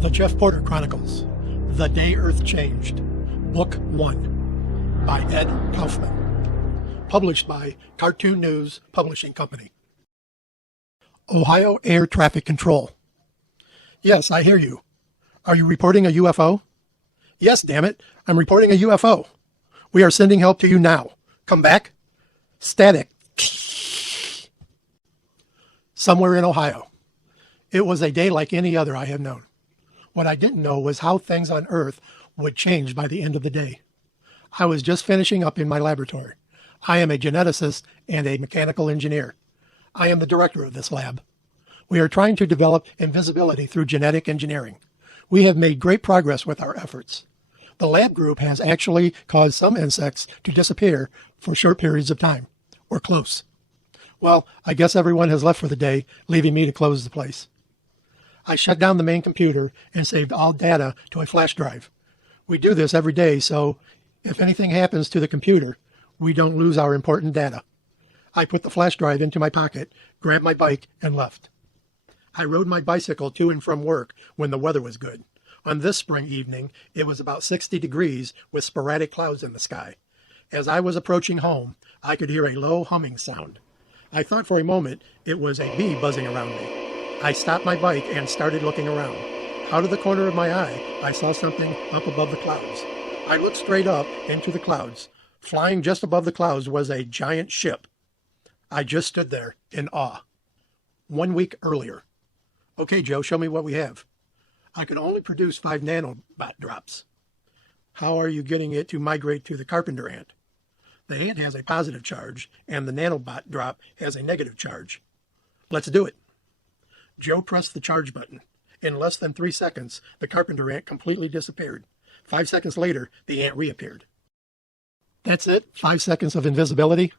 The Jeff Porter Chronicles, The Day Earth Changed, Book 1, by Ed Kaufman. Published by Cartoon News Publishing Company. Ohio Air Traffic Control. Yes, I hear you. Are you reporting a UFO? Yes, damn it, I'm reporting a UFO. We are sending help to you now. Come back. Static. Somewhere in Ohio. It was a day like any other I have known. What I didn't know was how things on Earth would change by the end of the day. I was just finishing up in my laboratory. I am a geneticist and a mechanical engineer. I am the director of this lab. We are trying to develop invisibility through genetic engineering. We have made great progress with our efforts. The lab group has actually caused some insects to disappear for short periods of time, or close. Well, I guess everyone has left for the day, leaving me to close the place. I shut down the main computer and saved all data to a flash drive. We do this every day, so if anything happens to the computer, we don't lose our important data. I put the flash drive into my pocket, grabbed my bike, and left. I rode my bicycle to and from work when the weather was good. On this spring evening, it was about 60 degrees with sporadic clouds in the sky. As I was approaching home, I could hear a low humming sound. I thought for a moment it was a bee buzzing around me. I stopped my bike and started looking around. Out of the corner of my eye, I saw something up above the clouds. I looked straight up into the clouds. Flying just above the clouds was a giant ship. I just stood there in awe. 1 week earlier. Okay, Joe, show me what we have. I can only produce 5 nanobot drops. How are you getting it to migrate to the carpenter ant? The ant has a positive charge, and the nanobot drop has a negative charge. Let's do it. Joe pressed the charge button. In less than 3 seconds, the carpenter ant completely disappeared. 5 seconds later, the ant reappeared. That's it? 5 seconds of invisibility?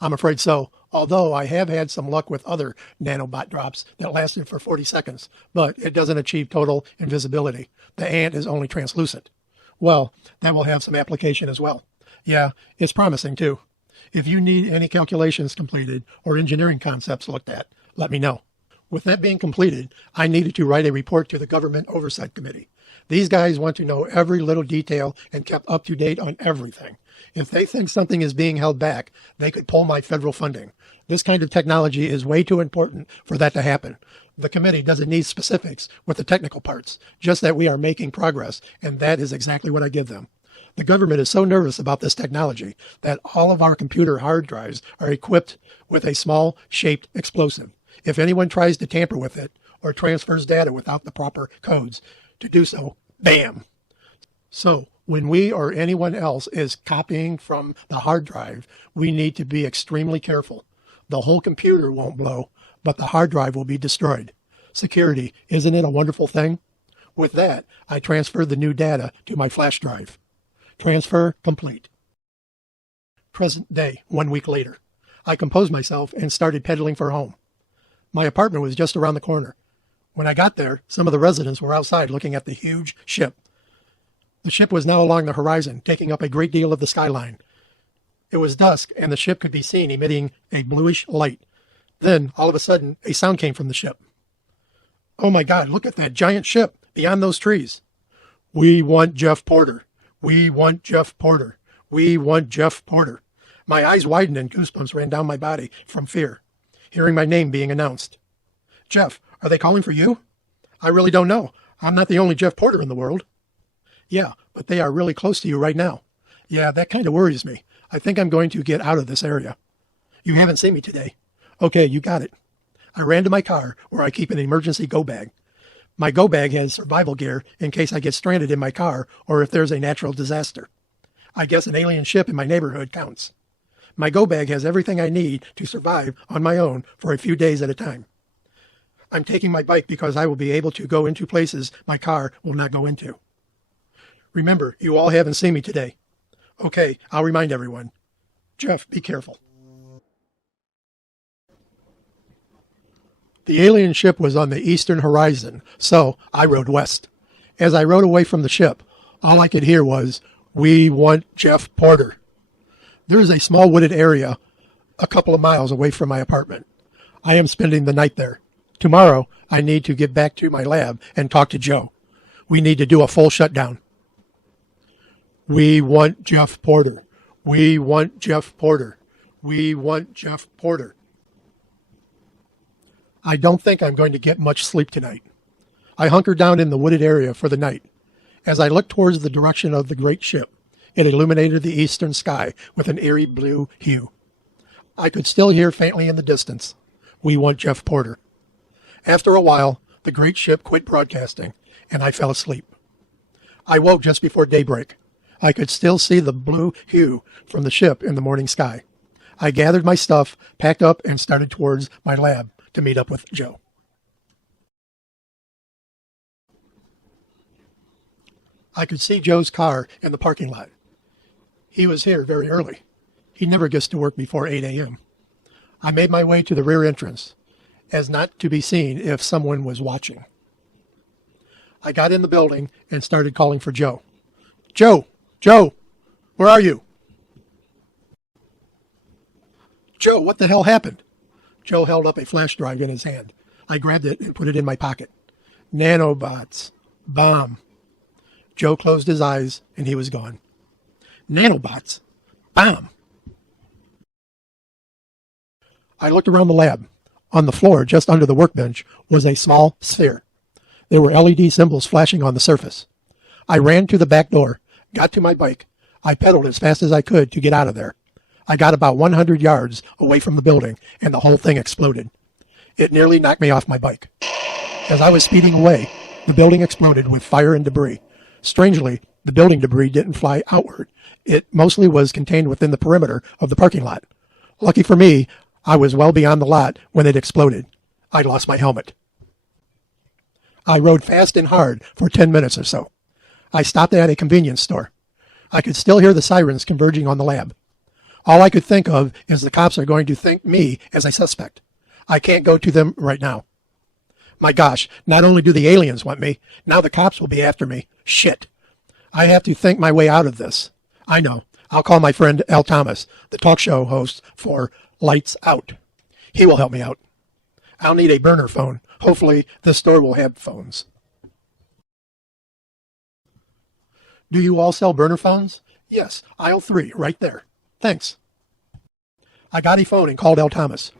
I'm afraid so, although I have had some luck with other nanobot drops that lasted for 40 seconds, but it doesn't achieve total invisibility. The ant is only translucent. Well, that will have some application as well. Yeah, it's promising too. If you need any calculations completed or engineering concepts looked at, let me know. With that being completed, I needed to write a report to the Government Oversight Committee. These guys want to know every little detail and kept up to date on everything. If they think something is being held back, they could pull my federal funding. This kind of technology is way too important for that to happen. The committee doesn't need specifics with the technical parts, just that we are making progress, and that is exactly what I give them. The government is so nervous about this technology that all of our computer hard drives are equipped with a small shaped explosive. If anyone tries to tamper with it or transfers data without the proper codes to do so, bam! So when we or anyone else is copying from the hard drive, we need to be extremely careful. The whole computer won't blow, but the hard drive will be destroyed. Security, isn't it a wonderful thing? With that, I transferred the new data to my flash drive. Transfer complete. Present day, 1 week later. I composed myself and started pedaling for home. My apartment was just around the corner. When I got there, some of the residents were outside looking at the huge ship. The ship was now along the horizon, taking up a great deal of the skyline. It was dusk, and the ship could be seen emitting a bluish light. Then, all of a sudden, a sound came from the ship. Oh my God, look at that giant ship beyond those trees. We want Jeff Porter. We want Jeff Porter. We want Jeff Porter. My eyes widened and goosebumps ran down my body from fear, hearing my name being announced. Jeff, are they calling for you? I really don't know. I'm not the only Jeff Porter in the world. Yeah, but they are really close to you right now. Yeah, that kind of worries me. I think I'm going to get out of this area. You haven't seen me today. Okay, you got it. I ran to my car where I keep an emergency go bag. My go bag has survival gear in case I get stranded in my car or if there's a natural disaster. I guess an alien ship in my neighborhood counts. My go bag has everything I need to survive on my own for a few days at a time. I'm taking my bike because I will be able to go into places my car will not go into. Remember, you all haven't seen me today. Okay, I'll remind everyone. Jeff, be careful. The alien ship was on the eastern horizon, so I rode west. As I rode away from the ship, all I could hear was, "We want Jeff Porter." There is a small wooded area a couple of miles away from my apartment. I am spending the night there. Tomorrow, I need to get back to my lab and talk to Joe. We need to do a full shutdown. We want Jeff Porter. We want Jeff Porter. We want Jeff Porter. I don't think I'm going to get much sleep tonight. I hunkered down in the wooded area for the night. As I looked towards the direction of the great ship, it illuminated the eastern sky with an eerie blue hue. I could still hear faintly in the distance, "We want Jeff Porter." After a while, the great ship quit broadcasting, and I fell asleep. I woke just before daybreak. I could still see the blue hue from the ship in the morning sky. I gathered my stuff, packed up, and started towards my lab to meet up with Joe. I could see Joe's car in the parking lot. He was here very early. He never gets to work before 8 a.m. I made my way to the rear entrance, as not to be seen if someone was watching. I got in the building and started calling for Joe. Joe! Joe! Where are you? Joe, what the hell happened? Joe held up a flash drive in his hand. I grabbed it and put it in my pocket. Nanobots. Bomb. Joe closed his eyes and he was gone. Nanobots. Bomb. I looked around the lab. On the floor, just under the workbench, was a small sphere. There were LED symbols flashing on the surface. I ran to the back door, got to my bike. I pedaled as fast as I could to get out of there. I got about 100 yards away from the building, and the whole thing exploded. It nearly knocked me off my bike. As I was speeding away, the building exploded with fire and debris. Strangely, the building debris didn't fly outward. It mostly was contained within the perimeter of the parking lot. Lucky for me, I was well beyond the lot when it exploded. I lost my helmet. I rode fast and hard for 10 minutes or so. I stopped at a convenience store. I could still hear the sirens converging on the lab. All I could think of is the cops are going to think me as a suspect. I can't go to them right now. My gosh, not only do the aliens want me, now the cops will be after me. Shit. I have to think my way out of this. I know. I'll call my friend Al Thomas, the talk show host for Lights Out. He will help me out. I'll need a burner phone. Hopefully this store will have phones. Do you all sell burner phones? Yes, aisle 3, right there. Thanks. I got a phone and called Al Thomas.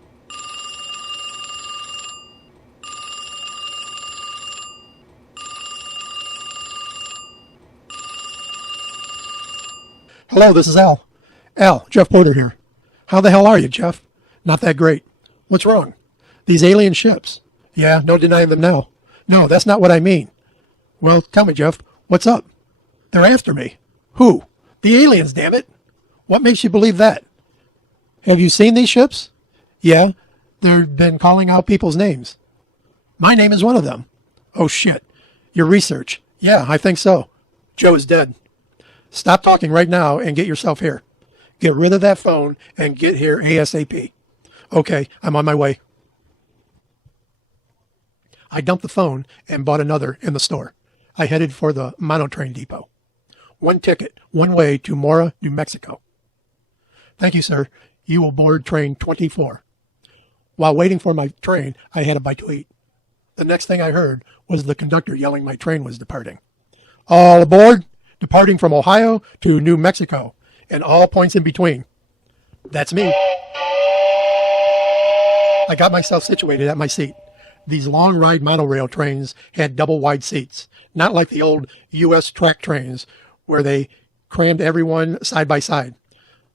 Hello, this is Al. Al, Jeff Porter here. How the hell are you, Jeff? Not that great. What's wrong? These alien ships. Yeah, no denying them now. No, that's not what I mean. Well, tell me, Jeff, what's up? They're after me. Who? The aliens, damn it. What makes you believe that? Have you seen these ships? Yeah, they've been calling out people's names. My name is one of them. Oh, shit. Your research. Yeah, I think so. Joe is dead. Stop talking right now and get yourself here. Get rid of that phone and get here ASAP. Okay, I'm on my way. I dumped the phone and bought another in the store. I headed for the monotrain depot. One ticket, one way to Mora, New Mexico. Thank you, sir. You will board train 24. While waiting for my train, I had a bite to eat. The next thing I heard was the conductor yelling my train was departing. All aboard, departing from Ohio to New Mexico, and all points in between. That's me. I got myself situated at my seat. These long ride monorail trains had double wide seats, not like the old U.S. track trains where they crammed everyone side by side.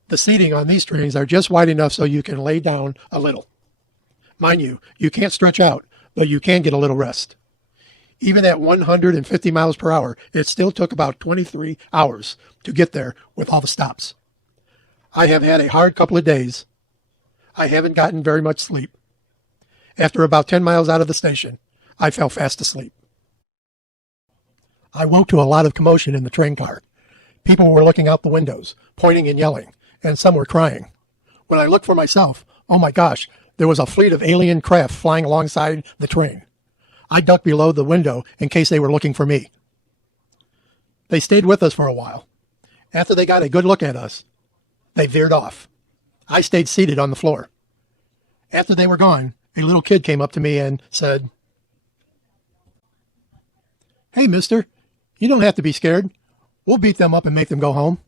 The seating on these trains are just wide enough so you can lay down a little. Mind you, you can't stretch out, but you can get a little rest. Even at 150 miles per hour, it still took about 23 hours to get there with all the stops. I have had a hard couple of days. I haven't gotten very much sleep. After about 10 miles out of the station, I fell fast asleep. I woke to a lot of commotion in the train car. People were looking out the windows, pointing and yelling, and some were crying. When I looked for myself, oh my gosh, there was a fleet of alien craft flying alongside the train. I ducked below the window in case they were looking for me. They stayed with us for a while. After they got a good look at us, they veered off. I stayed seated on the floor. After they were gone, a little kid came up to me and said, "Hey, mister, You don't have to be scared. We'll beat them up and make them go home.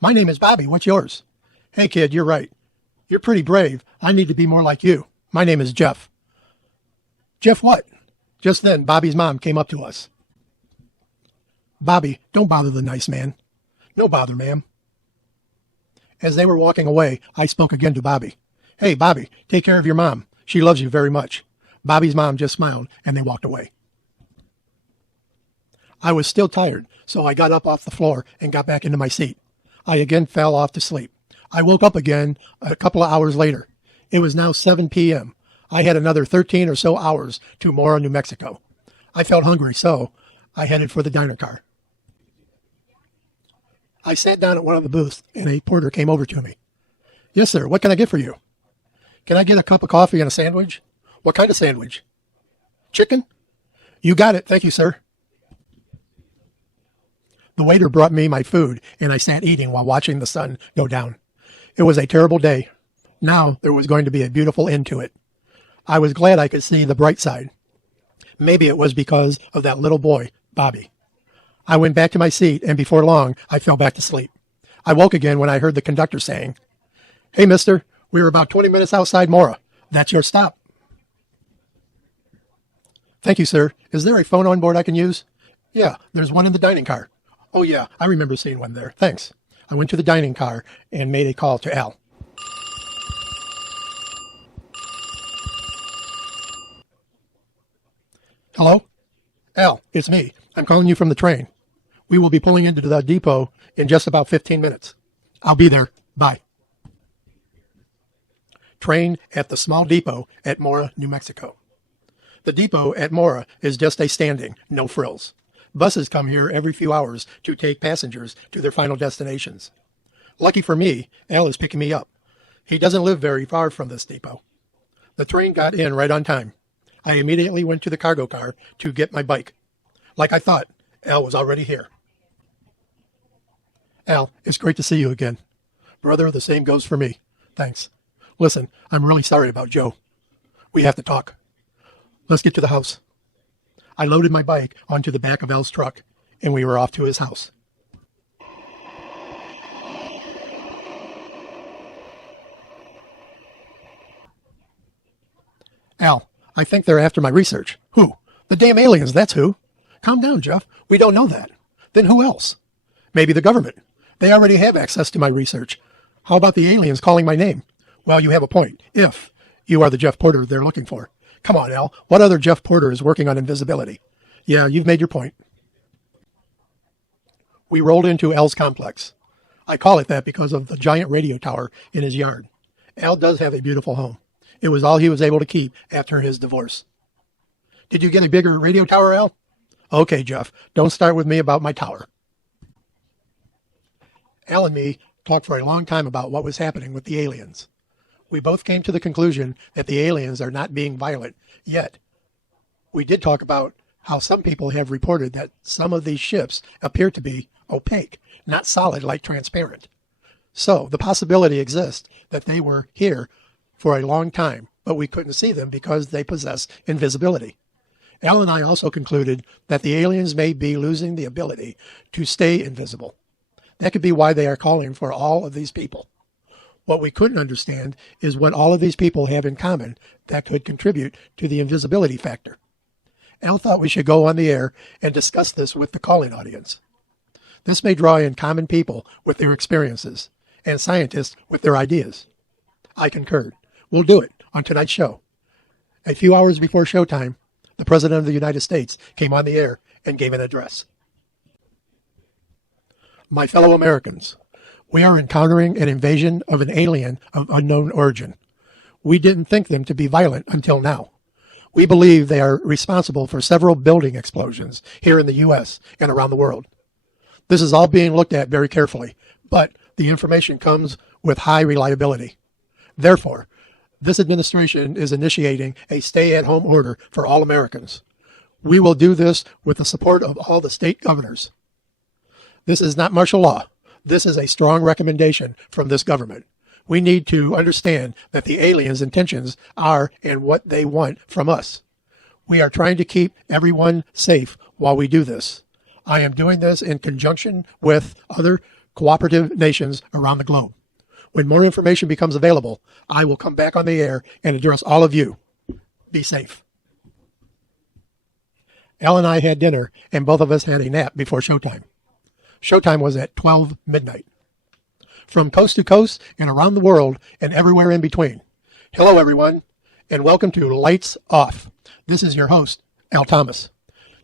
My name is Bobby. What's yours? Hey, kid, you're right. You're pretty brave. I need to be more like you. My name is Jeff. Jeff what? Just then, Bobby's mom came up to us. Bobby, don't bother the nice man. No bother, ma'am. As they were walking away, I spoke again to Bobby. Hey, Bobby, take care of your mom. She loves you very much. Bobby's mom just smiled, and they walked away. I was still tired, so I got up off the floor and got back into my seat. I again fell off to sleep. I woke up again a couple of hours later. It was now 7 p.m. I had another 13 or so hours to Mora, New Mexico. I felt hungry, so I headed for the diner car. I sat down at one of the booths, and a porter came over to me. Yes, sir. What can I get for you? Can I get a cup of coffee and a sandwich? What kind of sandwich? Chicken? You got it. Thank you, sir. The waiter brought me my food, and I sat eating while watching the sun go down. It was a terrible day. Now there was going to be a beautiful end to it. I was glad I could see the bright side. Maybe it was because of that little boy, Bobby. I went back to my seat, and before long, I fell back to sleep. I woke again when I heard the conductor saying, Hey, mister, we were about 20 minutes outside Mora. That's your stop. Thank you, sir. Is there a phone on board I can use? Yeah, there's one in the dining car. Oh, yeah, I remember seeing one there. Thanks. I went to the dining car and made a call to Al. Hello? Al, it's me. I'm calling you from the train. We will be pulling into the depot in just about 15 minutes. I'll be there. Bye. Train at the small depot at Mora, New Mexico. The depot at Mora is just a standing, no frills. Buses come here every few hours to take passengers to their final destinations. Lucky for me, Al is picking me up. He doesn't live very far from this depot. The train got in right on time. I immediately went to the cargo car to get my bike. Like I thought, Al was already here. Al, it's great to see you again. Brother, the same goes for me. Thanks. Listen, I'm really sorry about Joe. We have to talk. Let's get to the house. I loaded my bike onto the back of Al's truck, and we were off to his house. Al, I think they're after my research. Who? The damn aliens, that's who. Calm down, Jeff. We don't know that. Then who else? Maybe the government. They already have access to my research. How about the aliens calling my name? Well, you have a point. If you are the Jeff Porter they're looking for. Come on, Al. What other Jeff Porter is working on invisibility? Yeah, you've made your point. We rolled into Al's complex. I call it that because of the giant radio tower in his yard. Al does have a beautiful home. It was all he was able to keep after his divorce. Did you get a bigger radio tower, Al? Okay, Jeff, don't start with me about my tower. Al and me talked for a long time about what was happening with the aliens. We both came to the conclusion that the aliens are not being violent yet. We did talk about how some people have reported that some of these ships appear to be opaque, not solid like transparent. So the possibility exists that they were here for a long time, but we couldn't see them because they possess invisibility. Al and I also concluded that the aliens may be losing the ability to stay invisible. That could be why they are calling for all of these people. What we couldn't understand is what all of these people have in common that could contribute to the invisibility factor. Al thought we should go on the air and discuss this with the calling audience. This may draw in common people with their experiences and scientists with their ideas. I concurred. We'll do it on tonight's show. A few hours before showtime, the President of the United States came on the air and gave an address. My fellow Americans, we are encountering an invasion of an alien of unknown origin. We didn't think them to be violent until now. We believe they are responsible for several building explosions here in the U.S. and around the world. This is all being looked at very carefully, but the information comes with high reliability. Therefore, this administration is initiating a stay-at-home order for all Americans. We will do this with the support of all the state governors. This is not martial law. This is a strong recommendation from this government. We need to understand that the aliens' intentions are and what they want from us. We are trying to keep everyone safe while we do this. I am doing this in conjunction with other cooperative nations around the globe. When more information becomes available, I will come back on the air and address all of you. Be safe. Al and I had dinner, and both of us had a nap before showtime. Showtime was at 12 midnight. From coast to coast and around the world and everywhere in between. Hello, everyone, and welcome to Lights Off. This is your host, Al Thomas.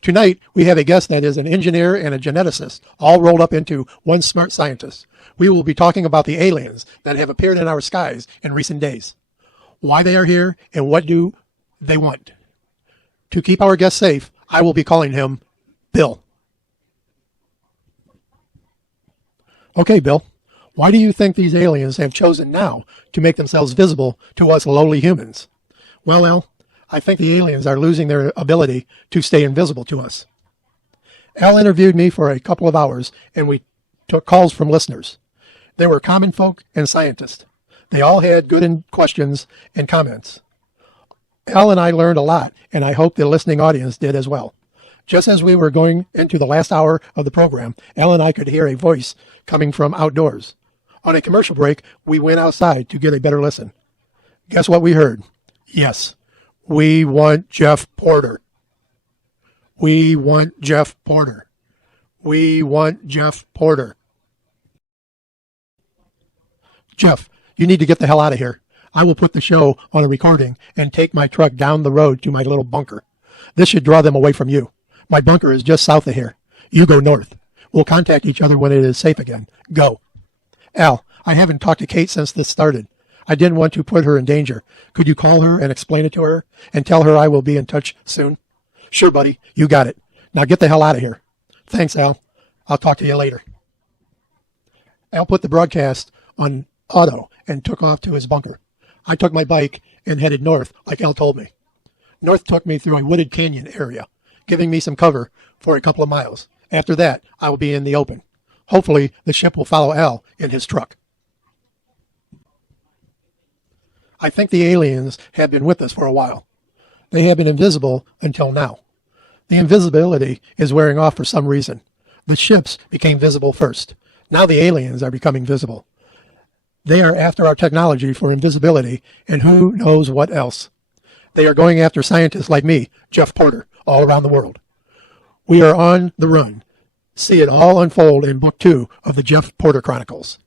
Tonight, we have a guest that is an engineer and a geneticist, all rolled up into one smart scientist. We will be talking about the aliens that have appeared in our skies in recent days, why they are here, and what do they want. To keep our guest safe, I will be calling him Bill. Okay, Bill, why do you think these aliens have chosen now to make themselves visible to us lowly humans? Well, Al, I think the aliens are losing their ability to stay invisible to us. Al interviewed me for a couple of hours, and we took calls from listeners. They were common folk and scientists. They all had good questions and comments. Al and I learned a lot, and I hope the listening audience did as well. Just as we were going into the last hour of the program, Al and I could hear a voice coming from outdoors. On a commercial break, we went outside to get a better listen. Guess what we heard? Yes, we want Jeff Porter. We want Jeff Porter. We want Jeff Porter. Jeff, you need to get the hell out of here. I will put the show on a recording and take my truck down the road to my little bunker. This should draw them away from you. My bunker is just south of here. You go north. We'll contact each other when it is safe again. Go. Al, I haven't talked to Kate since this started. I didn't want to put her in danger. Could you call her and explain it to her and tell her I will be in touch soon? Sure, buddy. You got it. Now get the hell out of here. Thanks, Al. I'll talk to you later. Al put the broadcast on auto and took off to his bunker. I took my bike and headed north, like Al told me. North took me through a wooded canyon area, giving me some cover for a couple of miles. After that, I will be in the open. Hopefully, the ship will follow Al in his truck. I think the aliens have been with us for a while. They have been invisible until now. The invisibility is wearing off for some reason. The ships became visible first. Now the aliens are becoming visible. They are after our technology for invisibility and who knows what else. They are going after scientists like me, Jeff Porter, all around the world. We are on the run. See it all unfold in Book 2 of the Jeff Porter Chronicles.